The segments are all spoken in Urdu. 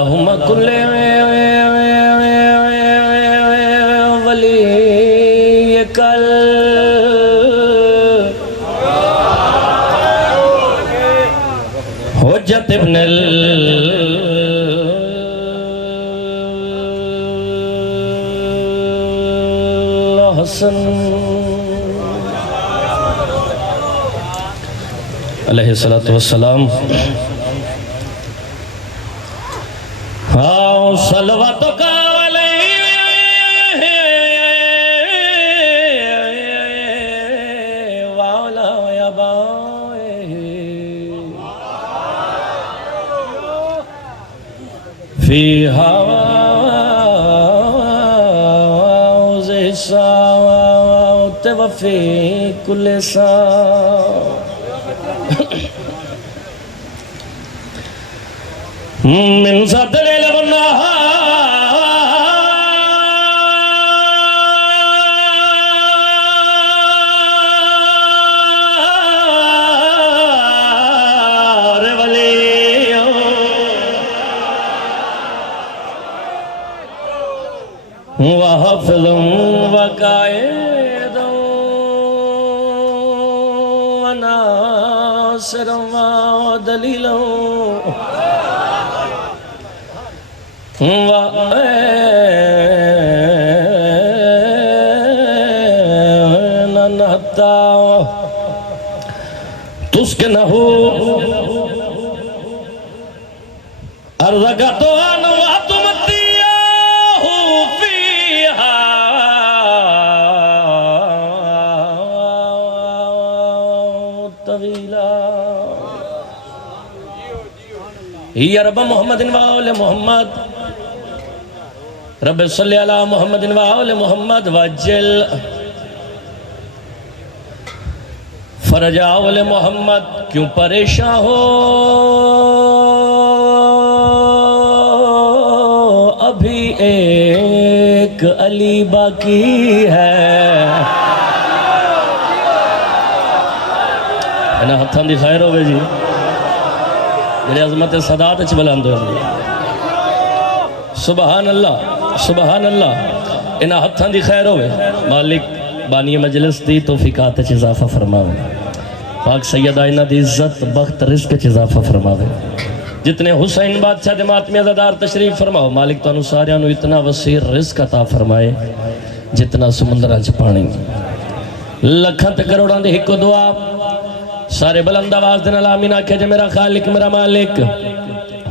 اللہم کل ولی کل حجت ابن الحسن علیہ السلام آؤ صلواتو کا علیہ وعلا یبائے فی حواز ساوت وفی کل ساو من ذات لیل والنہار ولیو وحفظ وقائد وناصر ودلیل وَنَنَحْتَا تُسْكِنَهُ أَرْضَكَتُ أَنْوَاتُ مَتِّيَاهُ فِيهَا طَوِيلًا یا رب محمد وآل محمد رب صلی علی محمد وآل محمد وجل فرج آل محمد کیوں پریشان ہو ابھی ایک علی باقی ہے ہتھاں دی خیر ہوئے جی جڑے عظمت صدات اچھ بلند ہوئے سبحان اللہ سبحان اللہ انہا ہتھاں دی خیر ہوئے مالک بانی مجلس دی توفیقات اچھ اضافہ فرماوے پاک سیدہ انہا دی عزت بخت رزق اچھ اضافہ فرماوے جتنے حسین بادشاہ دے ماتمی عزدار تشریف فرماؤ مالک تو انہوں ساریانو اتنا وسیع رزق عطا فرمائے جتنا سمندر آج پانی لکھاں تے کروڑاں دے ہکو دعا سارے بلند آواز دن الامین آکھے جے میرا خالق میرا مالک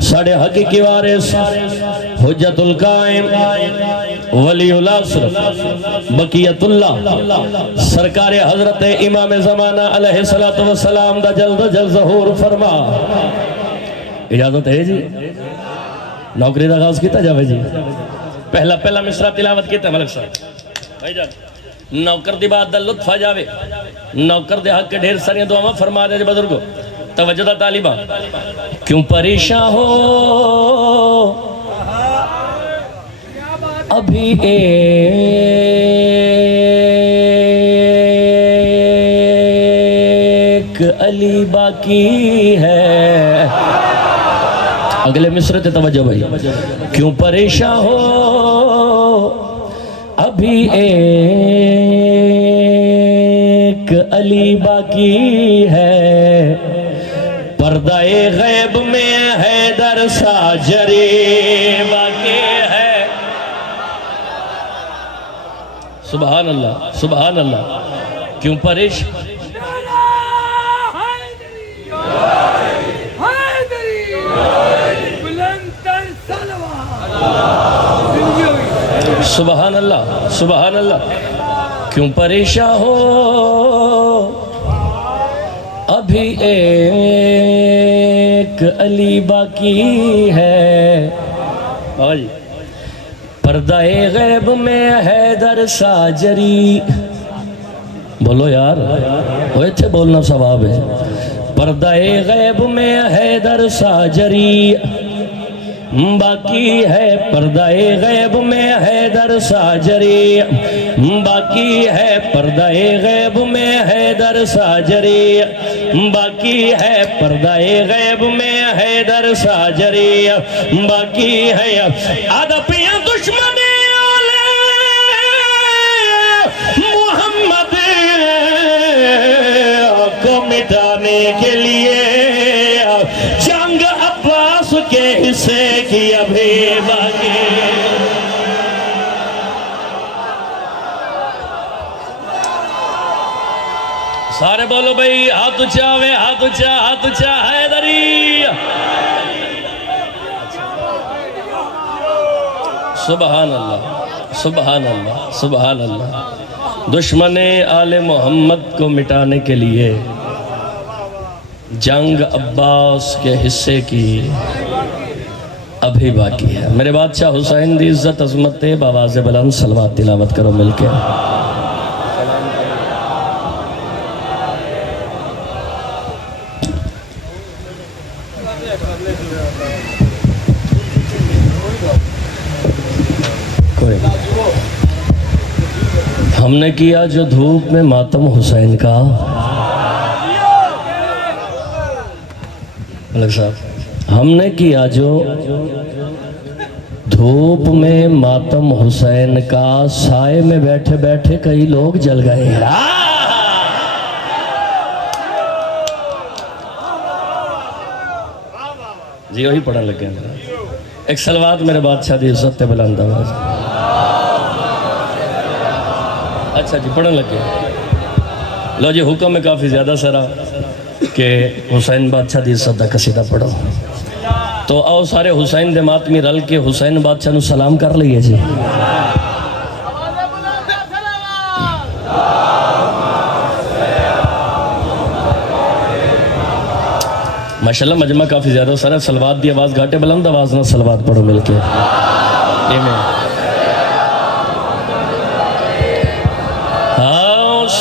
ساڑھے حقیقی وارث حجت القائم ولی العصر بقیت اللہ سرکار حضرت امام زمانہ علیہ السلام دا جلد جلد ظہور فرما اجازت ہے جی نوکری دا آغاز کیتا جاوے جی پہلا مصرع تلاوت کیتا ملک صاحب بھائی جان نوکر دی بات دا لطف آ جاوے نوکر دے حق کے ڈھیر ساری دعا فرما دے بزرگو توجہ دا طالبہ کیوں پریشان ہو ابھی ایک علی باقی ہے اگلے مصرع تے توجہ بھائی کیوں پریشان ہو ابھی ایک علی باقی ہے پردہ غیب میں حیدر ساجری باقی ہے سبحان اللہ سبحان اللہ کیوں پریشان سبحان اللہ سبحان اللہ کیوں پریشان ہو ابھی ایک علی باقی ہے پردہ غیب میں حیدر ساجری بولو یار ہوئے تھے بولنا ثواب ہے پردہ غیب میں حیدر ساجری باقی ہے پردہ غیب میں ہے حیدر ساجری، باقی ہے پردہ غیب میں حیدر ساجری، باقی ہے پردہ غیب میں حیدر ساجری، باقی ہے ادپیاں دشمنی محمد کو مٹانے کے لیے جنگ عباس کے حصے کی ابھی باقی۔ سارے بولو بھئی ہاتھ اونچا ہوئے، ہاتھ اونچا، ہاتھ اونچا، حیدری۔ سبحان اللہ، سبحان اللہ، سبحان اللہ۔ دشمن آل محمد کو مٹانے کے لیے جنگ عباس کے حصے کی ابھی باقی ہے۔ میرے بادشاہ حسین دی عزت عظمت بآواز بلند صلوات تلاوت کرو مل کے۔ ہم نے کیا جو دھوپ میں ماتم حسین کا، ملک صاحب ہم نے کیا جو دھوپ میں ماتم حسین کا، سائے میں بیٹھے بیٹھے کئی لوگ جل گئے۔ جی وہی پڑھنے لگ گئے۔ ایک صلوات میرے بادشاہ دی عزت بلند آواز۔ اچھا جی پڑھنے لگ گئے۔ لو جی حکم میں کافی زیادہ سرا کہ حسین بادشاہ دی عزت دا قصیدہ پڑھو، تو آؤ سارے حسین دے ماتمی رل کے حسین بادشاہ نو سلام کر لئیے جی۔ ماشاءاللہ مجمع کافی زیادہ سارا، صلوات دی آواز گھاٹے بلند آواز نہ صلوات پڑھو مل کے۔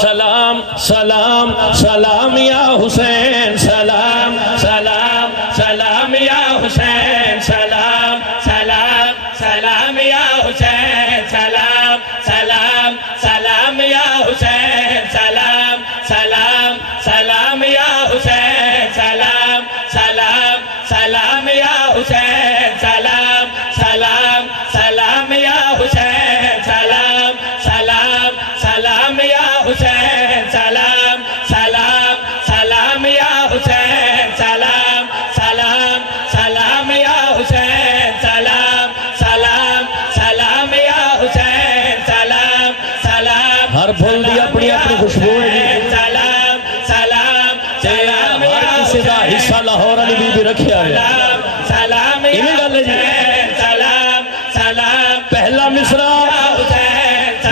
سلام سلام سلام یا حسین، سلام سلام سلام یا حسین، سلام سلام سلام یا حسین، سلام سلام سلام یا حسین، سلام سلام سلام یا حسین، سلام سلام سلام یا حسین، سلام سلام سلام یا حسین، سلام سلام سلام یا حسین، سلام سلام سلام یا حسین، سلام سلام سلام یا حسین، سلام سلام سلام یا حسین، سلام سلام ہر پھول دی اپنی اپنی خوشبو ہے، سلام سلام سلام ہر کسی دا حصہ لاہور علی بی بھی رکھیا ہے، سلام یا حسین، سلام سلام پہلا مصرع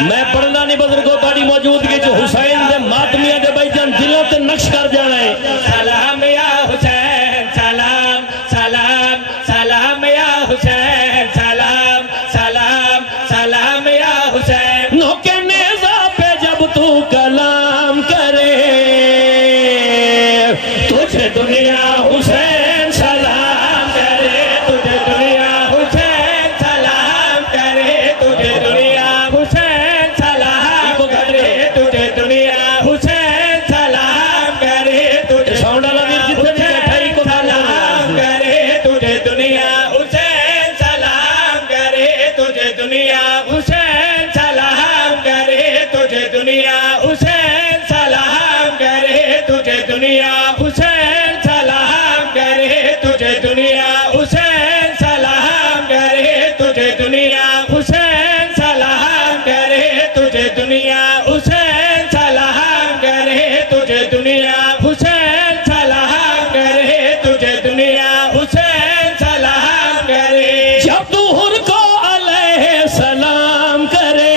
میں پڑھنا نہیں بزرگوں تاڑی موجودگی جو حسین دے ماتمیہ دے بھائی جان دلوں تے نقش کر جانا ہے۔ سلام یا حسین، سلام سلام سلام یا حسین، سلام سلام سلام یا حسین، نوکے نیزہ پہ جب تو کلام کرے تجھے دنیا حسین سلام کرے، تجھے دنیا حسین سلام کرے، تجھے دنیا حسین سلام کرے، تجھے دنیا حسین سلام کرے، تجھے حسین سلام کرے، تجھے دنیا حسین سلام کرے، تجھے دنیا حسین سلام کرے، تجھے دنیا حسین سلام کرے، تجھے دنیا حسین سلام کرے، تجھے دنیا حسین سلام کرے، تجھے دنیا حسین سلام کرے، تجھے دنیا حسین سلام کرے، تجھے دنیا حسین سلام کرے، تجھے دنیا حسین سلام کرے، جب ظہور کو علیہ سلام کرے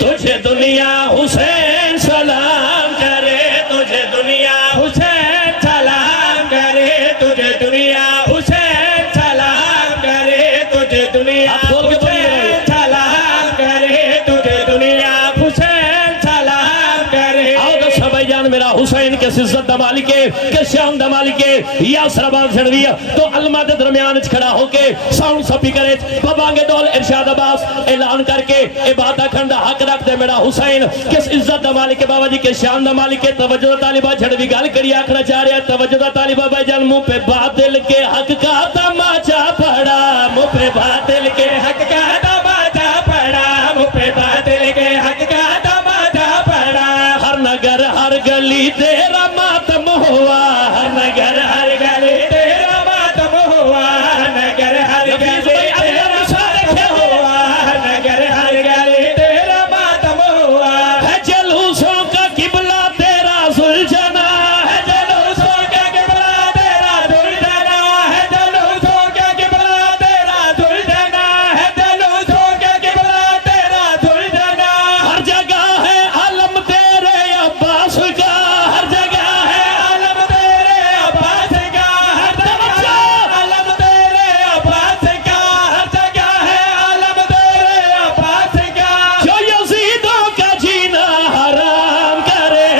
تجھے دنیا حسین سلام کرے، تجھے دنیا حسین سلام کرے، تجھے دنیا حسین سلام کرے، تجھے دنیا حسین سلام کرے، تجھے دنیا حسین سلام کرے۔ آؤ دس بھائی جان میرا حسین کس عزت دا مالک ہے، کس شان دا مالک ہے. یاسر آباد سڑوی تو علماء دے درمیان کھڑا ہو کے ساؤنڈ سپیکر بابانگے دول ارشاد عباس اعلان کر کے عبادت کھنڈا حق رکھ دے میرا حسین کس عزت دا مالک ہے بابا جی کس شان دا مالک ہے. توجہ طالبہ جھڑوی گال کری آکھنا چاہ رہے ہیں. توجہ طالبہ بھائی جان منہ پہ باطل کے حق کا تماچا پڑا، منہ پہ باطل کے حق کا تماچا پڑا، منہ پہ باطل کے حق کا تماچا پڑا. ہر نگر ہر گلی تیرا ماتم ہوا، ہر نگر ہر گلی تیرا ماتم ہوا، ہر نگر ہر گلی تیرا ماتم ہوا، ہر نگر ہر گلی تیرا ماتم ہوا. ہے جلوسوں کا قبلہ تیرا زلجنا، ہے جلوسوں کا قبلہ تیرا زلجنا، ہے جلوسوں کا قبلہ تیرا زلجنا، ہے جلوسوں کا قبلہ تیرا زلجنا. ہر جگہ ہے علم تیرے عباس کا، ہر جگہ ہے علم تیرے عباس کا، ہر جگہ ہے علم تیرے عباس کا، ہر جگہ ہے علم تیرے عباس کا. جو یزیدوں کا جینا حرام کرے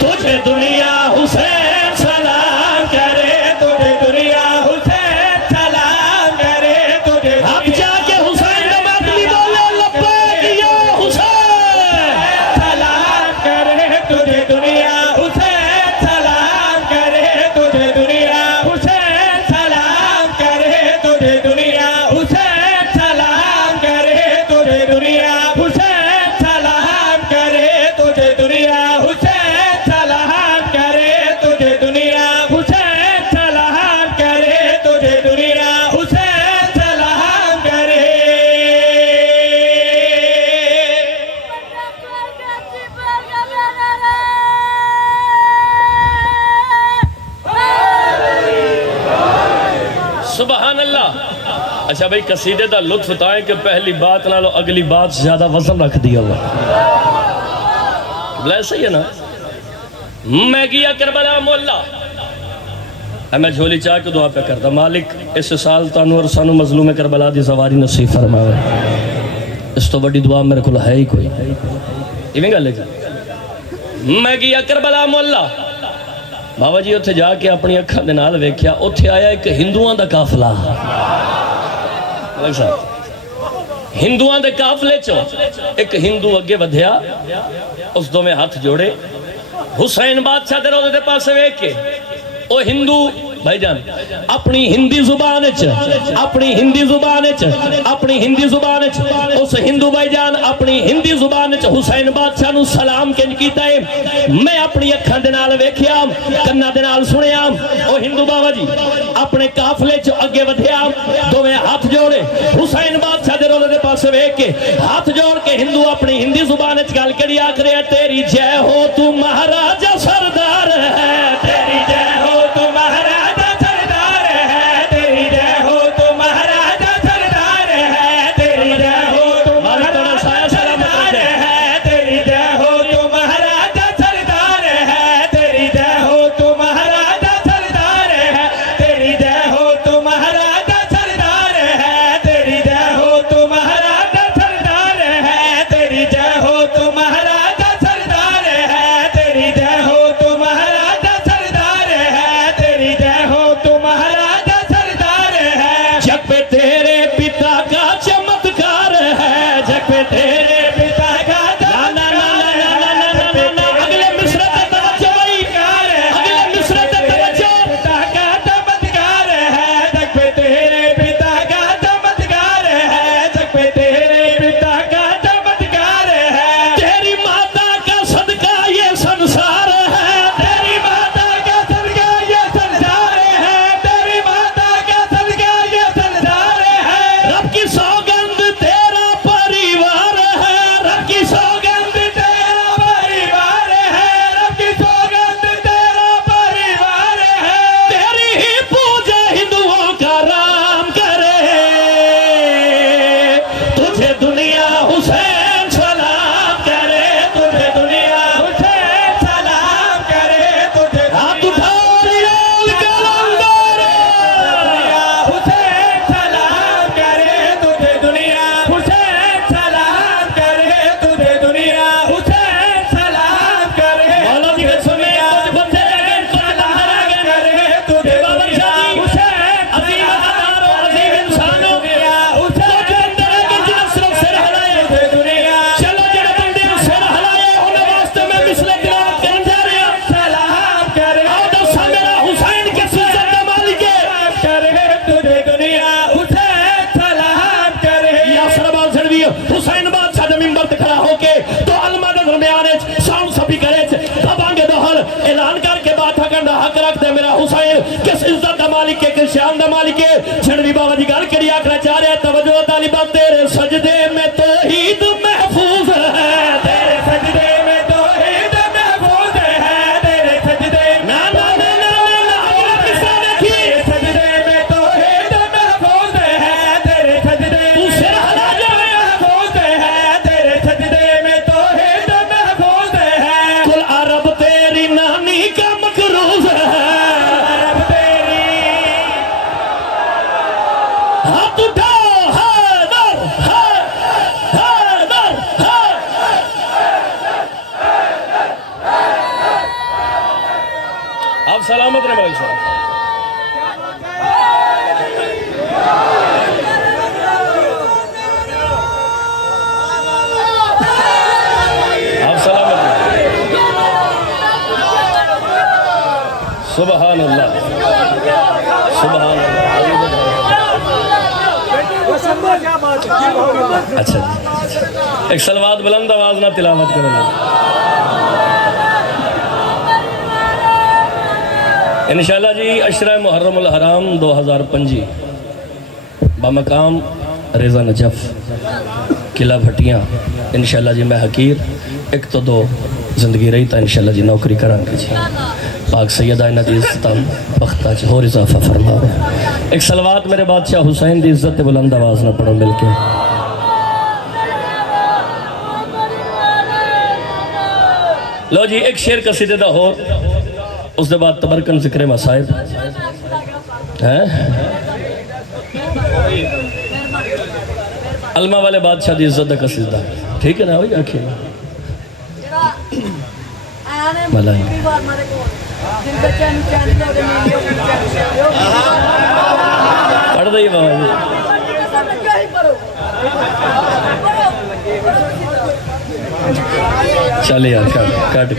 تجھے دنیا حسین سلام کرے، تجھے دنیا حسین سلام کرے، تجھے اب جا کے حسین نمازی بولے لبیک یا حسین سلام کرے، تجھے دنیا حسین سلام کرے، تجھے دنیا حسین سلام کرے، تجھے دنیا حسین سلام کرے، تجھے دنیا حسین سلام کرے، تجھے دنیا حسین سلام کرے، تجھے دنیا حسین سلام کرے، تجھے دنیا حسین سلام کرے. سبحان اللہ. اچھا بھئی قصیدے دا لطف تائیں کہ پہلی بات نہ لو اگلی بات زیادہ وزن رکھ دیا ہوا. بلائے صحیح ہے نا. میں گیا کربلا مولا میں جھولی چاہ کے دعا پہ کرتا مالک اس سال تانو اور سانو مظلوم کربلا دی زواری نصیب فرماوے. اس تو بڑی دعا میرے کھلا ہے ہی کوئی. ایویں گا لے گا. میں گیا کربلا مولا بابا جی اتھے جا کے اپنی اکھاں دے نال ویکھیا اتھے آیا ایک ہندوان دا قافلہ. ہندوان دے قافلے چو ایک ہندو اگے ودھیا اس دو میں ہاتھ جوڑے حسین بادشاہ دے روضے دے پاس ویکھ کے او ہندو بھائی جان اپنی ہندی زبان اپنی ہندی زبان اپنی ہندی زبان اس ہندو بھائی جان اپنی ہندی زبان حسین بادشاہ نو سلام کنج کیتا ہے. میں اپنی اکھاں دے نال ویکھیا کناں دے نال سنیا او ہندو بابا جی اپنے قافلے چ اگے ودھیا دوویں ہاتھ جوڑے حسین بادشاہ دے روضے دے پاس ویکھ کے ہاتھ جوڑ کے ہندو اپنی ہندی زبان وچ گل کری آکھ رہا تیری جے ہو تو مہاراجا سردار ہے، تیری جے ہو تو مہاراجا سردار ہے، تیری جے ہو تو مہاراجا سردار ہے، تیری جے ہو تو مہاراجا سردار ہے، تیری جے ہو تو مہاراجا سردار ہے، تیری جے ہو تو مہاراجا سردار ہے، تیری جے ہو تو مہاراجا سردار ہے، تیری جے ہو تو مہاراجا سردار ہے، تیری جے ہو تو مہاراجا سردار ہے، تیری کے چھڑوی بابا جی گل کری آخر چاہ رہے توجہ طالبہ تیرے سجدے میں توحید محفوظ ہے تیرے سجدے میں توحید محفوظ ہے تیرے سجدے نا نا نا نا نا قصہ دیکھیے سجدے میں توحید محفوظ ہے تیرے سجدے تو سر ہلا جائے محفوظ ہے تیرے سجدے میں توحید محفوظ ہے کل عرب تیری نانی کا مکروز ہے عرب تیری ہاتھ اٹھا حیدر حیدر آپ سلامت رہے بھائی صاحب آپ سلامت رہے سبحان اللہ سبحان اللہ اچھا ایک صلوات بلند آواز نہ تلاوت کرنا انشاءاللہ جی عشرہ محرم الحرام 2025 بمقام رضا نجف قلعہ بھٹیاں انشاءاللہ جی میں حقیر ایک تو دو زندگی رہی تا انشاءاللہ جی نوکری کران کے جی پاک سیدہ ندی عزتم بختہ چھ اور اضافہ فرما ایک صلوات میرے بادشاہ حسین دی عزت بلند آواز نہ پڑھو مل کے لو جی ایک شعر قصیدے دا ہو اس دے بعد تبرکن ذکر مصائب علمہ والے بادشاہ دی عزت دا قصیدہ ٹھیک ہے نا ہوئی آکھیں ملائی پڑھ دئی بابا جی چلے یار کٹ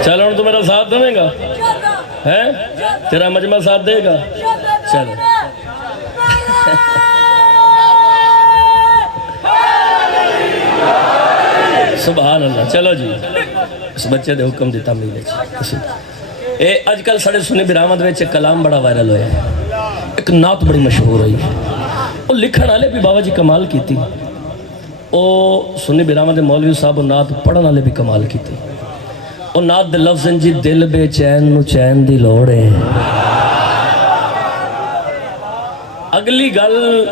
چل ہوں تو میرا ساتھ دے گا تیرا مجمع ساتھ دے گا چل سبحان اللہ چلو جی اس بچے دے حکم دیتا ملے آج کل ساڑھے سنی برآمد میں ایک کلام بڑا وائرل ہویا ہے ایک نعت بڑی مشہور ہوئی وہ لکھن والے بھی بابا جی کمال کی تھی وہ سنی برآمد مولوی صاحب وہ نعت پڑھن والے بھی کمال کی تھی وہ نعت دے لفظ جی دل بے چین نو چین دی لوڑے اگلی گل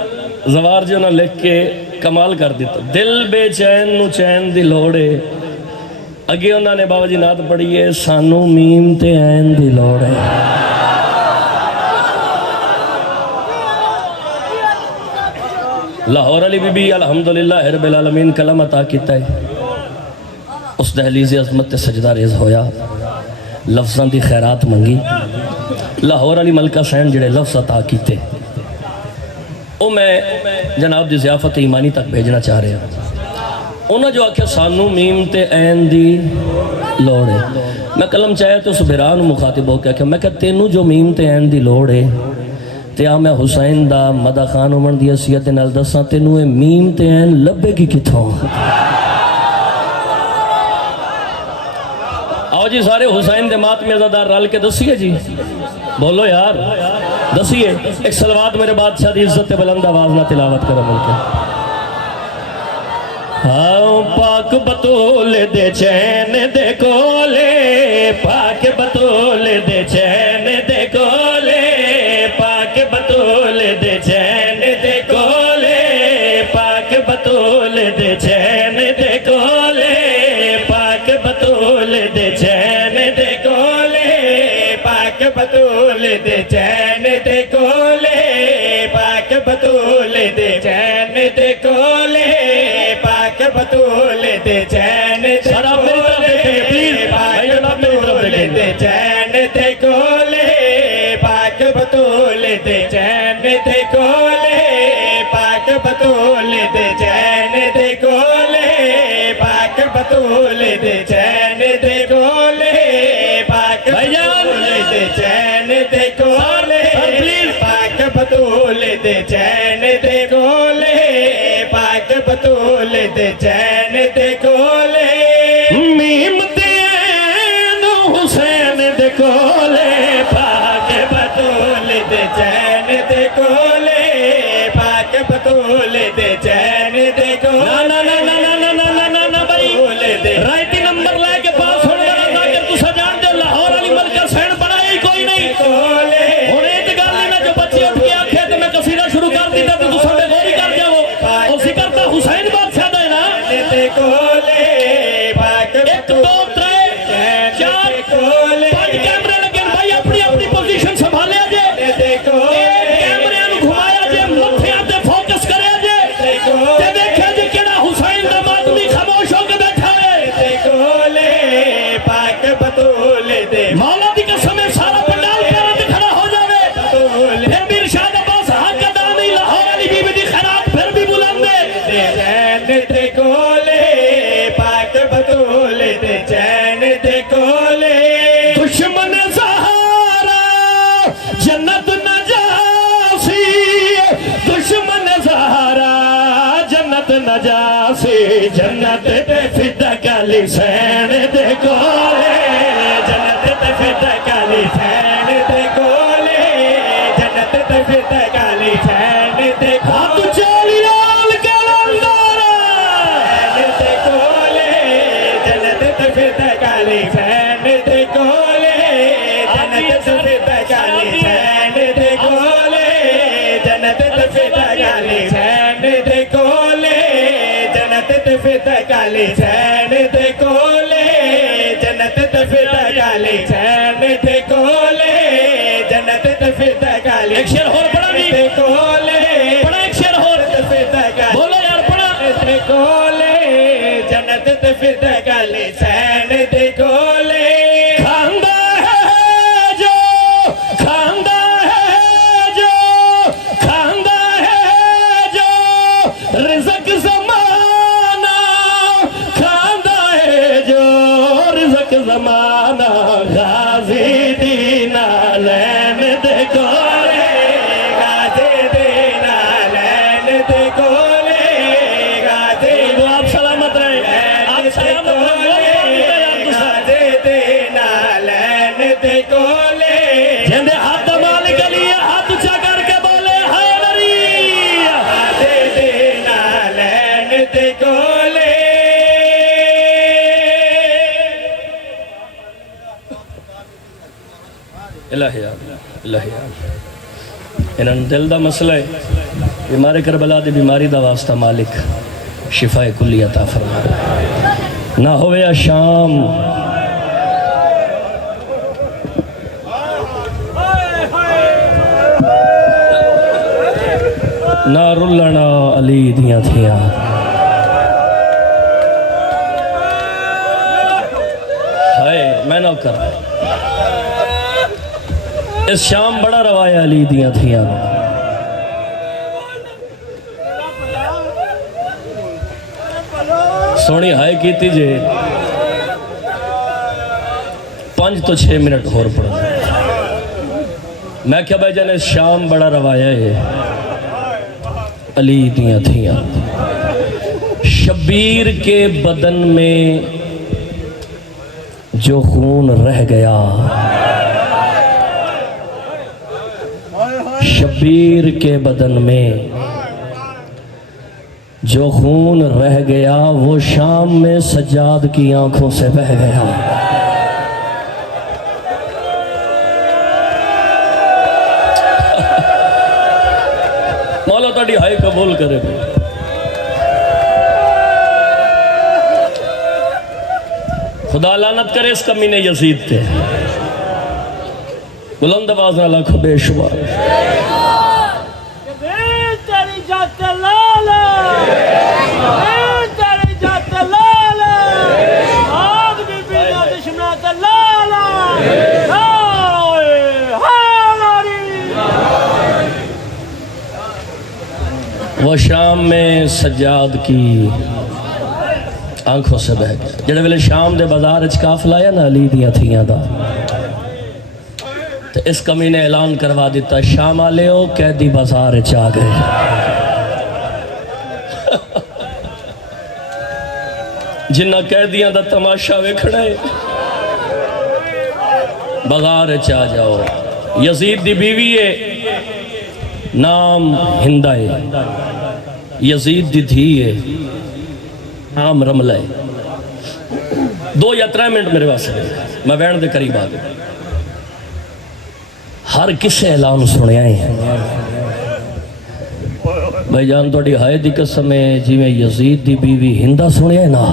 زوار جو نہ لکھ کے کمال کر دیتا دل بے چین نو چین دی لوڑے اگے انہوں نے بابا جی نعت پڑھی ہے سانو میم تے عین دی لوڑے لاہور علی بی بی الحمدللہ رب العالمین کلم عطا کیتا ہے اس دہلیز عظمت تے سجدہ ریز ہویا لفظاں دی خیرات منگی لاہور علی ملکہ سین جڑے لفظ عطا کیتے وہ میں جناب دی ضیافت ایمانی تک بھیجنا چاہ رہے ہیں انہوں جو آکھیا سانو میم تے عین دی لوڑے میں کلم چاہیا تو اس بھران مخاطب ہو کہ میں کہا تینوں جو میم تے عین دی لوڑے تے میں حسین دا مدہ خان عمر دی حیثیت نال دساں تینوں میم تے عین لبے کی کتھوں آؤ جی سارے حسین دے ماتمی عزادار رال کے دسیے جی بولو یار دسیے ایک صلوات میرے بادشاہ دی عزت بلند آواز نہ تلاوت کرو ملکے آؤ پاک بطول دے چین دے کولے پاک بطول دے چین دے کولے پاک بطول دے چین دے کولے پاک بطول دے چین دے کولے پاک بطول دے چین دے کولے پاک بطول دے چین دے کولے پاک بطول دے چین دے کولے پاک بطول دے چین دے کولے پاک بطول دے چین دے کولے پاک بطول دے چین دے کولے پاک بطول دے چین دے کولے پاک بطول دے چین دے کولے پاک بطول دے چین دے کولے پاک بطول دے چین دے کولے میم کولے پانچ کیمرے لگے بھائی اپنی اپنی پوزیشن سنبھالے جے دے کولے کیمرے نو گھمایا جے متھیاں تے فوکس کرے جے تے دیکھے جے کیڑا حسین دا ماتمی خاموش ہو کے بیٹھا ہے دے کولے پاک بطولے دے مولا دی قسم ہے سارا پنڈال پیروں تے کھڑا ہو جاوے پھر بھی ارشاد عباس حق دامی لاہور علی بی بی دی خیرات پھر بھی بلند ہے چین دے کولے پاک بطولے دے چین دے کولے دشمن زہارا جنت نجاسی دشمن زہارا جنت نجاسی جنت تے فدا کالی سین دے کولے جنت تے فدا کالی چین دے کولے جنت تے فدا کالی چین دے ہاتھ چالی لال کلندر چین دے کولے جنت تے فدا کالی چین دے کولے جنت تے فدا کالی چین دے کولے جنت تے فدا کالی چین دے کولے جنت تے فدا کالی چین دے کولے جنت تے فدا کالی چین دے کولے جنت تے فدا کالی ایک شعر اور پڑھا نہیں دے کولے پڑھا ایک شعر اور تے فدا کالی بولو یار پڑھا دے کولے جنت تے فدا کالی چین دے کولے کھاندا ہے جو کھاندا ہے جو کھاندا ہے جو رزق زمانہ کھاندا ہے جو رزق زمانہ غازی دینا لین دے کولے غازی دینا لین دے کولے غازی تو آپ سلامت رہیں آپ سلامت رہیں غازی دینا لین دے کولے جندے ہاتھ مالک علی ہاتھ اچھا کر کے بولے حیدری غازی دینا لین دے کولے الہی الہی انہاں دل دا مسئلہ ہے بیمار کربلا دی بیماری دا واسطہ مالک شفا کلی عطا فرما نہ ہوئے شام نہ رلنا علی دیاں تھیاں ہائے میں نہ کر اس شام بڑا روایا علی دیاں تھیاں سونی ہائے کیتی جے 5 تو 6 منٹ اور پڑھا میں کیا بھائی جانے شام بڑا روایا ہے علی دیاں تھیاں شبیر کے بدن میں جو خون رہ گیا شبیر کے بدن میں جو خون رہ گیا وہ شام میں سجاد کی آنکھوں سے بہہ گیا مولا تاڑی ہائی قبول کرے بھی خدا لعنت کرے اس کمینے یزید تے بلند آواز نہ لاکھو بے شمار تیری جات لالا تیری جات لالا آگ بھی بینا دشمنات لالا وہ شام میں سجاد کی آنکھوں سے بہ گیا جڑے ویلے شام دے بازار اچ قافلہ آیا نا علی دیاں تھیاں دا تو اس کمی نے اعلان کروا دیتا شام آلے ہو قیدی بازار چاہ گئے جنہ قیدیاں دا تماشا وکھڑا ہے بازار چاہ جاؤ یزید دی بیوی ہے نام ہندہ ہے یزید دی دھی ہے نام رملہ ہے 2 یا 3 منٹ میرے واسطے میں بین دے قریب آگے ہر کسے اعلان سنے آئے ہیں بھائی جان توڑی ہائے دی قسم ہے جی میں یزید دی بیوی ہندہ سنے آئے نا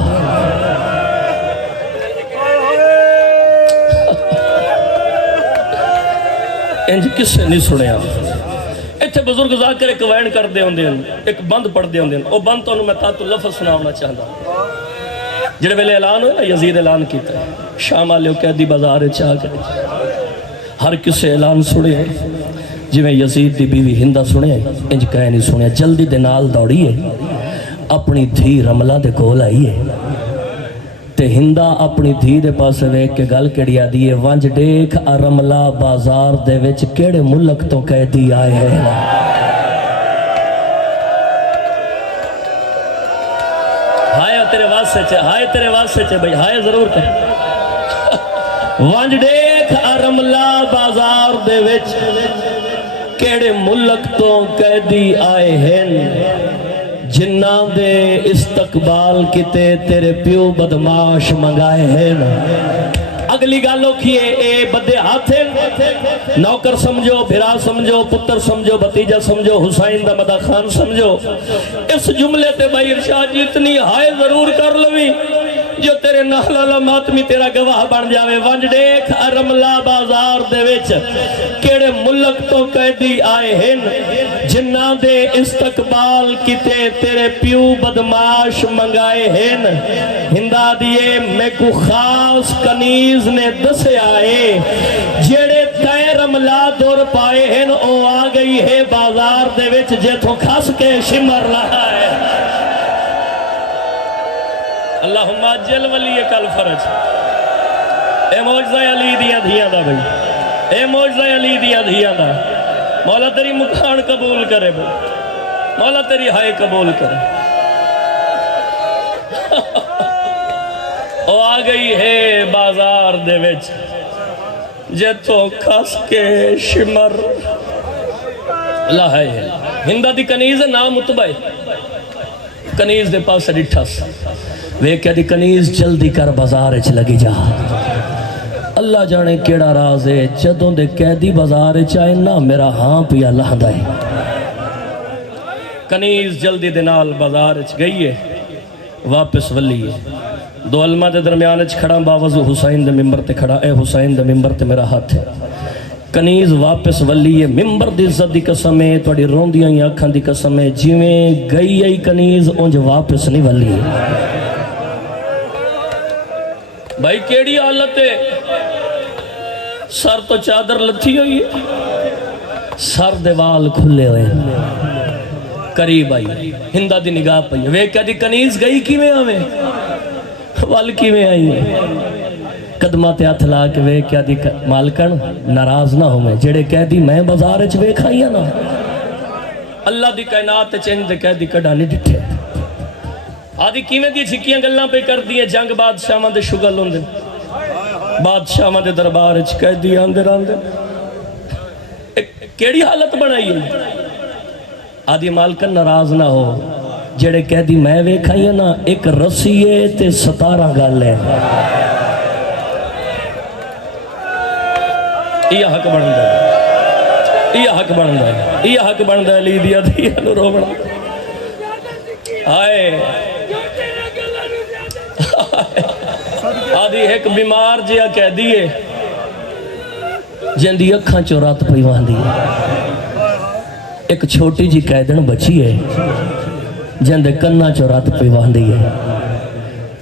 انج کسے نہیں سنیا اتنے بزرگ ذاکر ایک وین کرتے ہوندے ہیں ایک بند پڑھتے ہوندے ہیں وہ بند تو میں تاتو لفظ سناؤنا چاہتا جڑے ویلے اعلان ہوئے نا یزید اعلان کیتا ہے شام آلیو قیدی بازار چاہ کر ہر کسے اعلان سنے جی میں یزید دی بیوی ہندہ سنے انج کہہ نہیں سنے جلدی دے نال دوڑی ہے اپنی دھی رملہ دے کول آئی ہے تے ہندہ اپنی دھی دے پاس ویک کے گل کڑیا دیئے ونج دیکھ رملہ بازار دے وچ کیڑے ملک تو قیدی آئے ہیں ہائے تیرے واسطے چھے ہائے تیرے واسطے چھے بھئی ہائے ضرور کہہ ونج دیکھ رملہ بازار دے وچ کیڑے ملک تو قیدی آئے ہیں جنہ دے استقبال کتے تیرے پیو بدماش منگائے ہیں اگلی گالوں کیے اے بدے ہاتھیں نوکر سمجھو بھرا سمجھو پتر سمجھو بتیجہ سمجھو حسین دا مدہ خان سمجھو اس جملے تے بھائی ارشاد جتنی ہائے ضرور کر لوی جو تیرے نحلہ ماتمی تیرا گواہ بن جاوے ونج دیکھ رملہ بازار دے وچ کیڑے ملک تو قیدی آئے ہیں جنہ دے استقبال کتے تیرے پیو بدماش منگائے ہیں ہندہ دیئے میں کو خاص کنیز نے دسے آئے جیڑے تے رملہ دور پائے ہیں او آ گئی ہے بازار دے وچ جے تو کھس کے شمر رہا ہے اللہم اجل ولی کل فرج اے معجزہ علی دیا دھیاں دا بھئی اے معجزہ علی دیا دھیاں دا مولا تیری مکھان قبول کرے بھئی مولا تیری ہائے قبول کرے او آ گئی ہے بازار دے وچ جے تو کھس کے شمر اللہ ہے ہندہ دی کنیز نام اتبائے کنیز دے پاس ڈٹھا سا وے کیا دی کنیز جلدی کر بازار اچھ لگی جا اللہ جانے کیڑا راز ہے جدوں دے قیدی بازار چاہے نا میرا ہاں پیا لہدہ ہے کنیز جلدی دنال بازار اچھ گئی ہے واپس ولی ہے دو علماء دے درمیان اچھ کھڑا باوضو حسین دے ممبر تے کھڑا اے حسین دے ممبر تے میرا ہاتھ ہے کنیز واپس ولی ہے ممبر دی عزت دی قسم ہے توڑی روندیاں یا اکھاں دی قسم ہے جیویں گئی ای کنیز انج واپس نہیں ولی ہے بھائی کیڑی حالت ہے سر تو چادر لتھی ہوئی ہے سر دیوال کھلے ہوئے قریب آئی ہندہ دی نگاہ پئی وے کیا دی کنیز گئی کی میں ہمیں وال کی میں آئی قدمہ تے ہاتھ لا کے وے کیا دی مالکن ناراض نہ ہو میں جڑے کہہ دی میں بازار اچ وے کھائیا نا اللہ دی کائنات چینج دے کہہ دی کڑا نہیں ڈٹھے آدھی کیویں دی چھکیاں گلاں پہ کر دیئے جنگ بادشاہ دے شگل ہوندے بادشاہ دے دربار اچ کہہ دی آندے راندے کیڑی حالت بنائی ہے آدھی مالکن ناراض نہ ہو جڑے کہہ دی میں وے کھائیا نا ایک رسیے تے 17 گال ہے یہ حق بندہ ہے یہ حق بندہ ہے یہ حق بندہ ہے لی دیا دیا نو رو بڑا آئے آدھی ایک بیمار جیا کہہ دیئے جن دی اکھاں چورات پیوان دیئے ایک چھوٹی جی قیدن بچی ہے جن دے کنہ چورات پیوان دیئے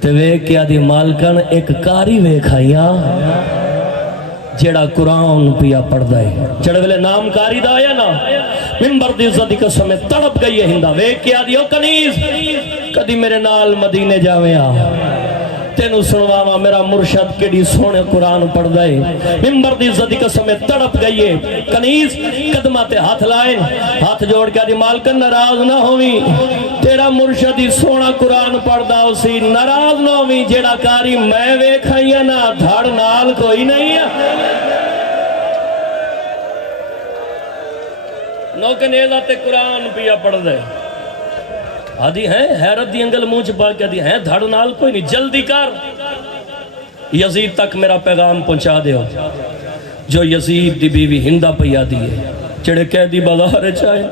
تے وے کیا دی مالکن ایک کاری وے کھائیا جیڑا قرآن پیا پڑھ دائے جڑے ویلے نام کاری دا آیا نا ممبر دی عزت دی قسم میں تڑپ گئی ہے ہندہ وے کیا دی او کنیز کدی میرے نال مدینے جاویں آ تینو سنواما میرا مرشد کیڑی سونے قرآن پڑھ دائے ممبر دی عزت دی قسم میں تڑپ گئی ہے کنیز قدمہ تے ہاتھ لائن ہاتھ جوڑ کے دی مالکن ناراض نہ ہوئی تیرا مرشدی سونا قرآن پڑھ دا اسی ناراض نہ ہوئی جیڑا کاری میں وے کھائیا نا دھڑ نال کوئی نہیں ہے نوکنیزہ تے قرآن پیا پڑھ دے آدھی ہیں حیرت دی انگل منہ چھپا کے آدھی ہیں دھڑ نال کوئی نہیں جلدی کر یزید تک میرا پیغام پہنچا دے ہو جو یزید دی بیوی ہندہ پیا دیئے چڑے قیدی بازار چاہے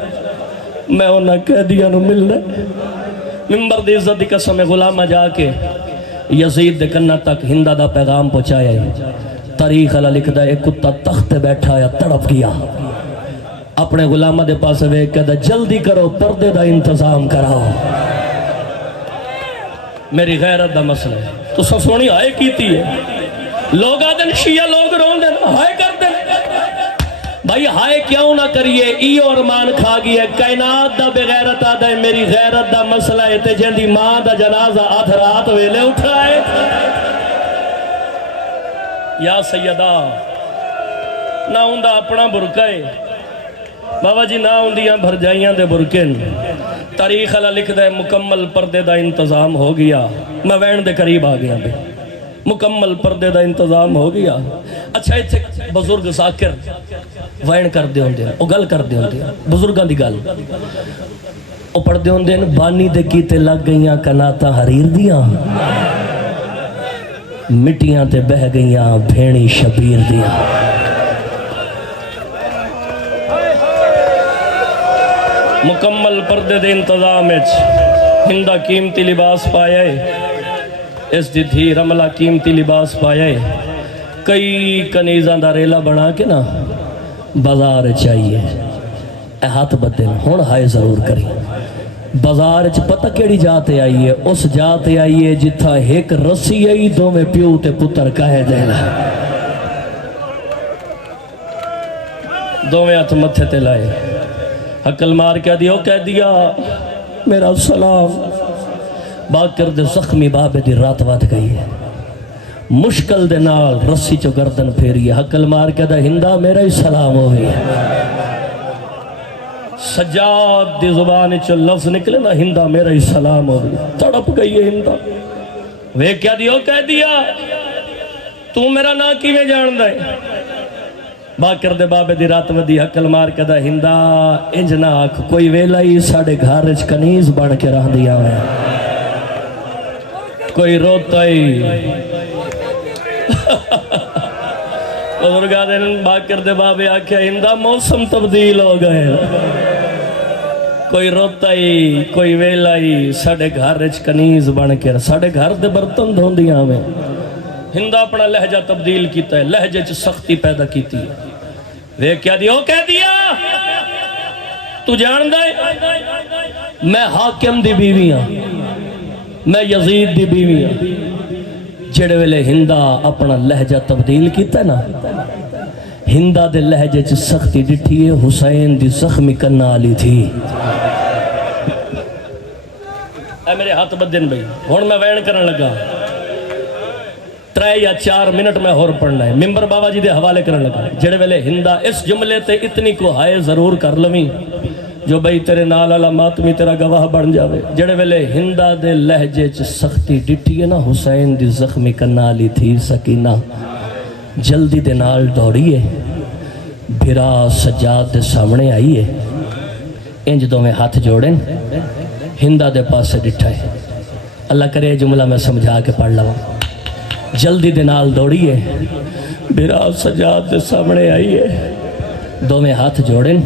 میں انہاں قیدیاں نو مل رہے ممبر دی عزت دی قسم غلامہ جا کے یزید دے کنہ تک ہندہ دا پیغام پہنچایا ہے تاریخ والا لکھدا ہے کتا تخت تے بیٹھا یا تڑپ گیا اپنے غلامہ دے پاس ویکھ کہدا جلدی کرو پردے دا انتظام کراؤ میری غیرت دا مسئلہ ہے تو سب سونی ہائے کیتی ہے لوگ آدھن شیعہ لوگ رون دیں ہائے کر دیں بھائی ہائے کیوں نہ کریے ایو ارمان کھا گیا کائنات دا بغیرت آدھا ہے میری غیرت دا مسئلہ ہے تے جن دی ماں دا جنازہ آدھ رات ویلے اٹھائے یا سیدہ نہ ہوندہ اپنا برکے بابا جی نہ ہوندیاں بھر جائیاں دے برکن تاریخ اللہ لکھ دے مکمل پردے دا انتظام ہو گیا میں وین دے قریب آ گیا بھی مکمل پردے دا انتظام ہو گیا اچھا اتھے بزرگ ساکر وین کر دے ہوندے او گل کر دے ہوندے بزرگاں دی گل او پڑھ دے ہوندے بانی دے کیتے لگ گئیاں کناتا حریر دیاں مٹیاں تے بہ گئیاں بھینی شبیر دیاں مکمل پردے دے انتظام ہندہ قیمتی لباس پایا ہے اس دی دھی رملہ قیمتی لباس پایا ہے کئی کنیزاں دا ریلا بنا کے نا بازار چاہیے اے ہاتھ بدن ہون ہائے ضرور کری بازار چ پتہ کیڑی جاتے آئیے اس جاتے آئیے جتھا ایک رسی آئی دو میں پیو تے پتر کہے دینا دو میں ہاتھ متھے تے لائے حقل مار کہہ دیا میرا سلام بات کر دے زخمی بابے دی رات وات گئی ہے مشکل دے نال رسی چو گردن پھیری ہے حقل مار کہہ دے ہندہ میرا ہی سلام ہوئی ہے سجاد دی زبان چو لفظ نکلے نا ہندہ میرا ہی سلام ہوئی تڑپ گئی ہے ہندہ وہ کہہ دیا تو میرا نا کی میں جان دے بات کر دے بابے دی رات ودی حقل مار کہہ دے ہندہ انجنا آکھ کوئی ویلائی ساڑے گھارج کنیز بڑھ کے رہ دیا ہے کوئی روتا ہی بزرگاں دے بات کر دے بابے آکھیا ہندہ موسم تبدیل ہو گئے کوئی روتا ہی کوئی ویلائی ساڑے گھارج کنیز بڑھ کے ساڑے گھر دے برتن دھون دیا ہمیں ہندہ اپنا لہجہ تبدیل کیتا ہے لہجے چ سختی پیدا کیتی ہے وہ کہہ دیا تو جان دے میں حاکم دی بیوی ہاں میں یزید دی بیوی ہاں جڑے ویلے ہندہ اپنا لہجہ تبدیل کیتا ہے نا ہندہ دے لہجے چ سختی ڈٹھی ہے حسین دی زخمی کرنا آلی تھی اے میرے ہاتھ بدن بھئی ہون میں وین کرن لگا 3 یا 4 منٹ میں ہور پڑھنا ہے ممبر بابا جی دے حوالے کرن لگا جڑے ویلے ہندہ اس جملے تے اتنی کو ہائے ضرور کر لویں جو بھئی تیرے نال علا ماتمی تیرا گواہ بن جاوے جڑے ویلے ہندہ دے لہجے چ سختی ڈٹھی ہے نا حسین دی زخمی کرنا لی تھی سکینہ جلدی دے نال دوڑیے بھرا سجاد دے سامنے آئیے انج دو میں ہاتھ جوڑیں ہندہ دے پاس سے ڈٹھا ہے اللہ کرے جملہ میں سمجھا کے پڑھ لوں جلدی دے نال دوڑیے بھرا سجاد دے سامنے آئیے دو میں ہاتھ جوڑیں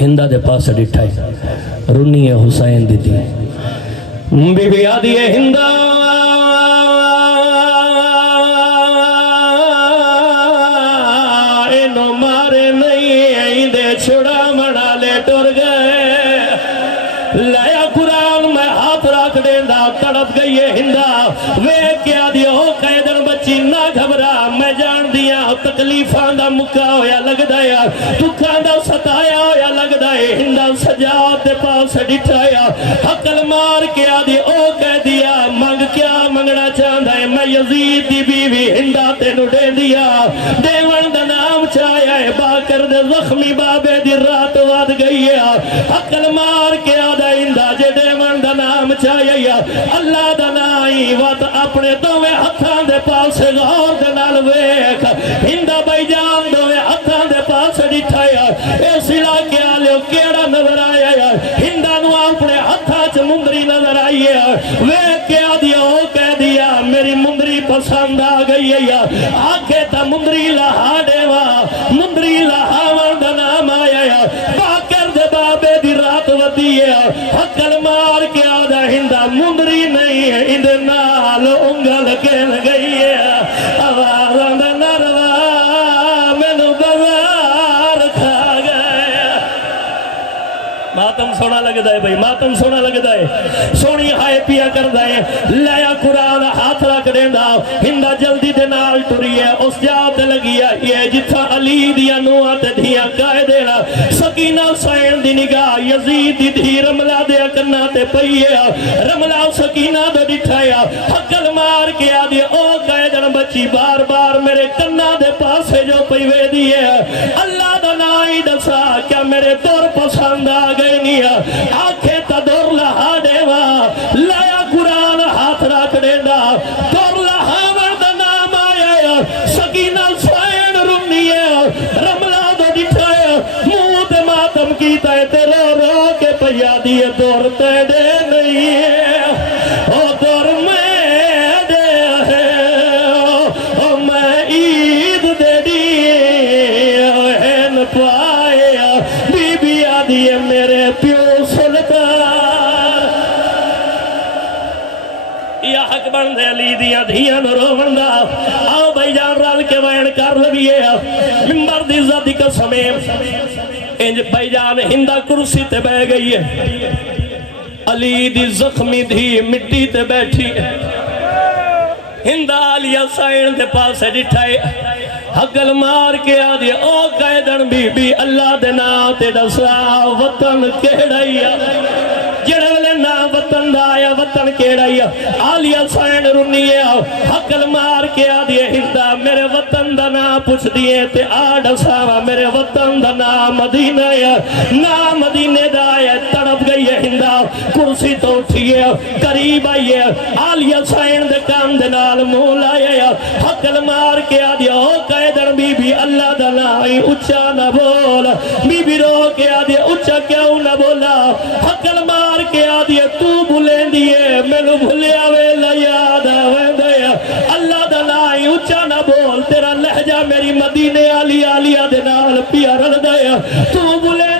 ہندہ دے پاس سے ڈٹھا ہے رونی ہے حسین دی دی بی بی آدھی ہے ہندہ اینو مارے نہیں ایندے چھڑا مڑا لے ٹر گئے لیا قرآن میں ہاتھ رکھ دیندہ تڑپ گئی ہے ہندہ وہ کیا دیو قیدن بچی نہ گھبرا میں جان دیا تکلیفاں دا مکہ ہویا لگ دایا دکھاں دا ستایا ہویا لگ دائے ہندہ سجاد دے پاس ڈٹھایا حقل مار کیا دی او کہہ دیا مانگ کیا منگنا چاہتا ہے میں یزید دی بیوی ہندہ تینو دے دیا دیوان دا نام چاہیا ہے باکر دے زخمی بابے دی رات واد گئی ہے حقل مار کیا دا ہندہ جے دیوان دا نام چاہیا اللہ دا نائی وات اپنے دوے ہتھاں دے پاس غور دے نال ویکھ ہندہ بھائی جان دوے ہتھاں دے پاس ڈٹھایا اس علاقے آلیو کیڑا نظر آیا یار ہندہ نو اپنے ہتھاں چ مندری نظر آئی ہے ویکھ کیا دیا ہو کہہ دیا میری مندری پسند آ گئی ہے یار آکھے تا مندری لہا دیوا مندری لہاوان دا نام آیا یار باکر دے بابے دی رات ودی ہے حقل مار کے آدھا ہندہ مندری نہیں ہے اندے نال انگل کے لگئی ہے آوازان دا نروا ماتم سونا لگتا ہے بھائی ماتم سونا لگتا ہے سونی ہائے پیا کرتا ہے لیا قرآن ہاتھ رکھ دینا ہندہ جلدی دے نال ٹری ہے اس جات لگی ہے یہ جتھا علی دیا نوات دیا گائے دینا سکینہ سائن دی نگاہ یزید دی دھی رملہ دیا کرنا تے پئیے رملہ سکینہ دے دٹھایا حقل مار کے آدھی او گائے دن بچی بار بار میرے کرنا دے پاسے جو پئیوے دیئے اللہ دا نائی دسا کیا میرے دور پسند آگئے نہیں آنکھیں تا دور لہا دے ماں لایا قرآن ہاتھ رکھ دینا دور لہا ورد نام آیا سکینہ سائن رنی ہے رملہ دے دٹھایا منہ دے ماتم کیتا ہے تے رو رو کے پیا دیئے دور تے دے نہیں ہے او دور میں دے ہے او میں عید دے دیئے ہین پایا بی بی آدیئے میرے پیو سلطان یا حق بندے علی دیا دھیاں رو بندہ آؤ بھائی جان رال کے وین کر لگیے ممبر دی ذاتی قسمیں انج بھائی جان ہندہ کرسی تے بہ گئی ہے علی دی زخمی دھی مٹی تے بیٹھی ہے ہندہ آلیہ سائن دے پاسے ڈٹھائے حقل مار کے آدھے او قیدن بی بی اللہ دے ناتے دسا وطن کیڑایا جڑولے نا وطن دایا وطن کیڑایا آلیہ سائن رنی ہے حقل مار کے آدھے ہندہ میرے وطن دا نا پوچھ دیئے تے آڈا ساوا میرے وطن دا نا مدینہ ہے نا مدینہ دایا تڑپ گئی ہے ہندہ کرسی تو اٹھئے قریب آئیے آلیہ سائن دے کام دے نال مول آئے حقل مار کے آدھے او قیدن بی بی اللہ دا نائی اچھا نہ بولا بی بی رو کے آدھے اچھا کیوں نہ بولا حقل مار کے آدھے تو بھولیں دیئے میں نو بھولے آوے لیاد آوے دیا اللہ دا نائی اچھا نہ بول تیرا لہجہ میری مدینے آلیہ دے نال پیا رل دیا تو بھولے